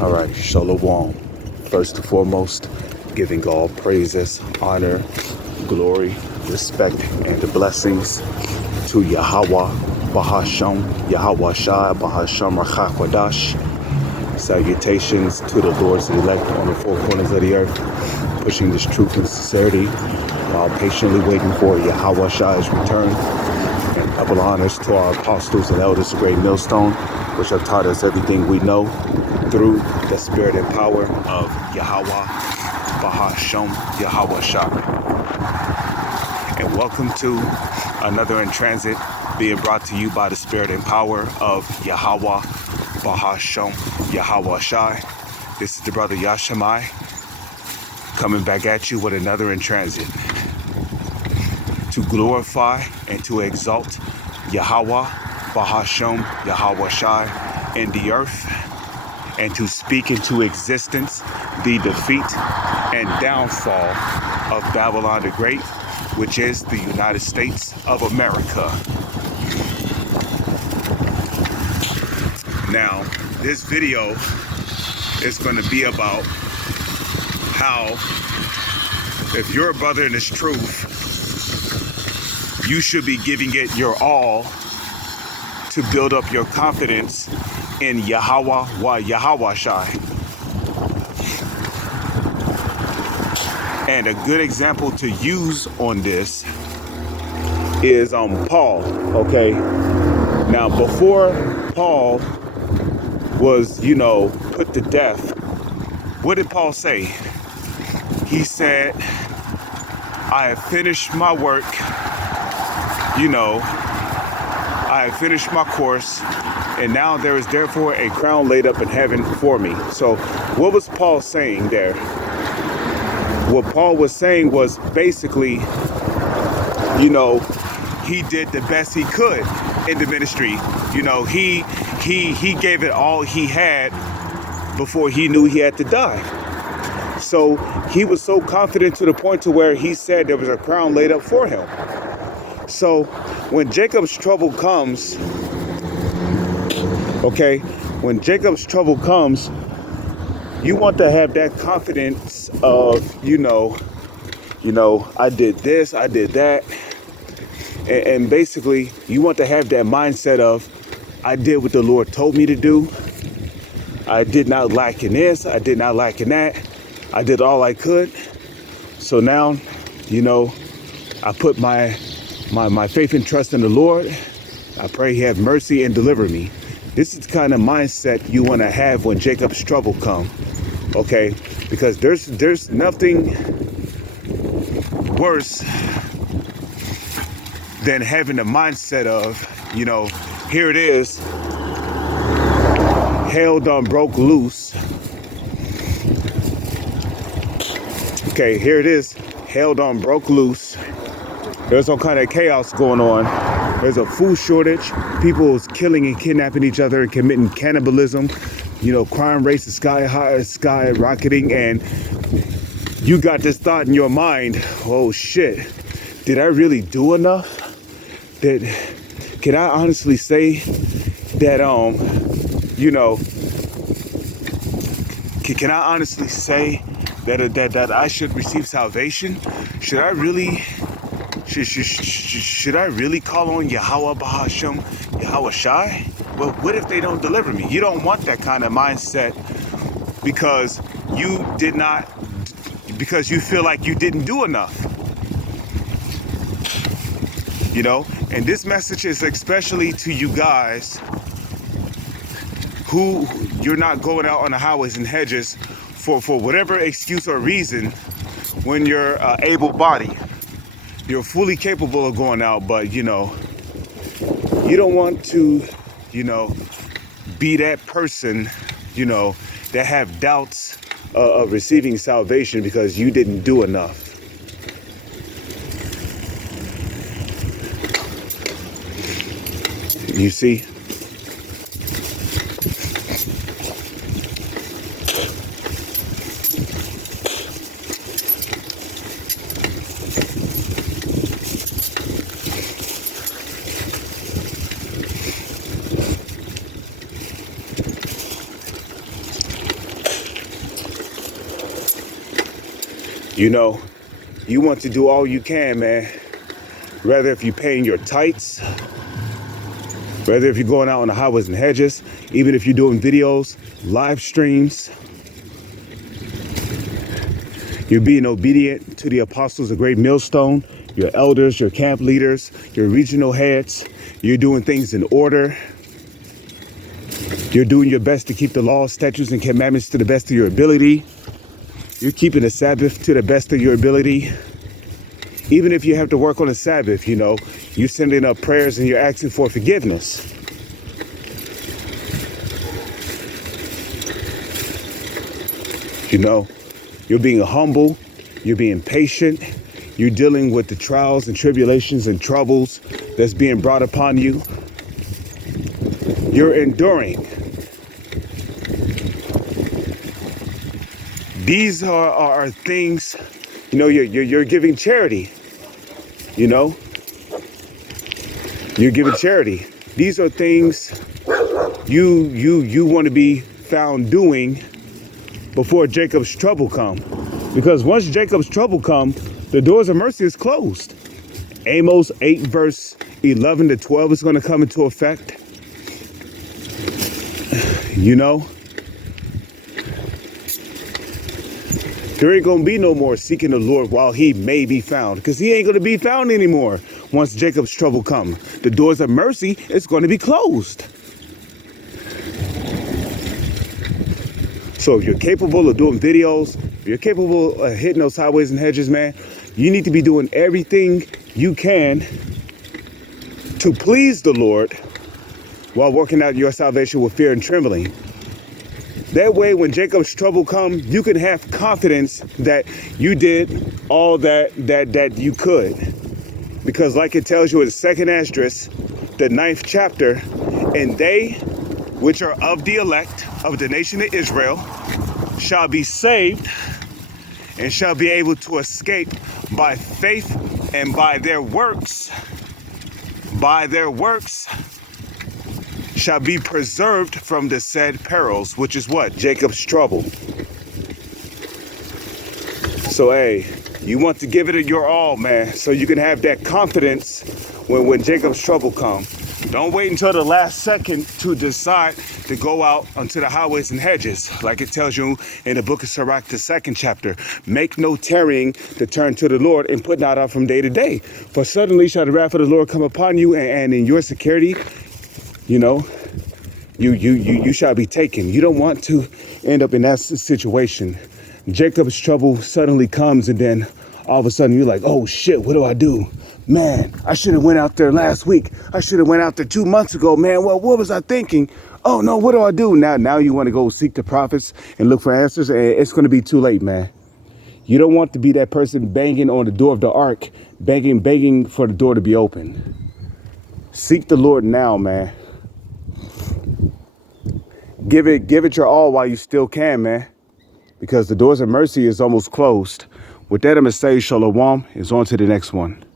All right, Shalom. First and foremost, giving all praises, honor, glory, respect, and the blessings to Yahweh, Bahasham, Yahweh Shai, Bahasham Rachakwadash. Salutations to the Lord's elect on the four corners of the earth, pushing this truth and sincerity while patiently waiting for Yahweh Shai's return. And double honors to our apostles and elders of Great Millstone, which have taught us everything we know through the spirit and power of Yahweh, Bahasham, Yahweh Shai. And welcome to another in transit being brought to you by the spirit and power of Yahweh, Bahasham, Yahweh Shai. This is the brother Yashamai coming back at you with another in transit to glorify and to exalt Yahweh, Bahasham, Yahweh Shai in the earth, and to speak into existence the defeat and downfall of Babylon the Great, which is the United States of America. Now, this video is going to be about how, if you're a brother in this truth, you should be giving it your all to build up your confidence in Yahweh wa Yahweh Shai. And a good example to use on this is Paul, okay? Now, before Paul was, put to death, what did Paul say? He said, I have finished my work, I have finished my course, and now there is therefore a crown laid up in heaven for me. So what was Paul saying there? What Paul was saying was basically, he did the best he could in the ministry. He gave it all he had before he knew he had to die. So he was so confident to the point to where he said there was a crown laid up for him. So when Jacob's trouble comes, when Jacob's trouble comes, you want to have that confidence of, I did this, I did that. And basically, you want to have that mindset of, I did what the Lord told me to do. I did not lack in this, I did not lack in that. I did all I could. So now, I put my faith and trust in the Lord. I pray he have mercy and deliver me. This is the kind of mindset you want to have when Jacob's trouble come, okay? Because there's nothing worse than having the mindset of, here it is, hell done broke loose. Okay, here it is, hell done broke loose. There's all kind of chaos going on. There's a food shortage. People is killing and kidnapping each other and committing cannibalism. Crime rates is skyrocketing, and you got this thought in your mind, oh shit, did I really do enough? Can I honestly say that, can I honestly say that I should receive salvation? Should I really... Should I really call on Yahweh Bahasham, Yahweh Shai? Well, what if they don't deliver me? You don't want that kind of mindset because you feel like you didn't do enough. And this message is especially to you guys who you're not going out on the highways and hedges for whatever excuse or reason when you're able-bodied. You're fully capable of going out, but, you don't want to, be that person, that have doubts of receiving salvation because you didn't do enough. You see? You know, you want to do all you can, man. Rather if you're paying your tights, whether if you're going out on the highways and hedges, even if you're doing videos, live streams, you're being obedient to the apostles, the great millstone, your elders, your camp leaders, your regional heads. You're doing things in order. You're doing your best to keep the laws, statutes, and commandments to the best of your ability. You're keeping the Sabbath to the best of your ability. Even if you have to work on the Sabbath, you know, you're sending up prayers and you're asking for forgiveness. You know, you're being humble, you're being patient, you're dealing with the trials and tribulations and troubles that's being brought upon you. You're enduring. These are things, you know, you're giving charity, you know, you're giving charity. These are things you want to be found doing before Jacob's trouble come. Because once Jacob's trouble come, the doors of mercy is closed. Amos 8 verse 11 to 12 is going to come into effect. You know, there ain't going to be no more seeking the Lord while he may be found, because he ain't going to be found anymore once Jacob's trouble come. The doors of mercy is going to be closed. So if you're capable of doing videos, if you're capable of hitting those highways and hedges, man, you need to be doing everything you can to please the Lord while working out your salvation with fear and trembling. That way, when Jacob's trouble come, you can have confidence that you did all that you could. Because like it tells you in 2nd Esdras, the 9th chapter, and they which are of the elect of the nation of Israel shall be saved and shall be able to escape by faith and by their works. By their works shall be preserved from the said perils, which is what? Jacob's trouble. So, hey, you want to give it your all, man, so you can have that confidence when Jacob's trouble comes. Don't wait until the last second to decide to go out onto the highways and hedges. Like it tells you in the book of Sirach, the 2nd chapter. Make no tarrying to turn to the Lord and put not out from day to day. For suddenly shall the wrath of the Lord come upon you, and in your security, you know, you shall be taken. You don't want to end up in that situation. Jacob's trouble suddenly comes, and then all of a sudden you're like, oh shit, what do I do? Man, I should have went out there last week. I should have went out there 2 months ago, man. Well, what was I thinking? Oh no, what do I do? Now you want to go seek the prophets and look for answers, and it's going to be too late, man. You don't want to be that person banging on the door of the ark, begging for the door to be open. Seek the Lord now, man. Give it your all while you still can, man. Because the doors of mercy is almost closed. With that, I'm going to say shalom. It's on to the next one.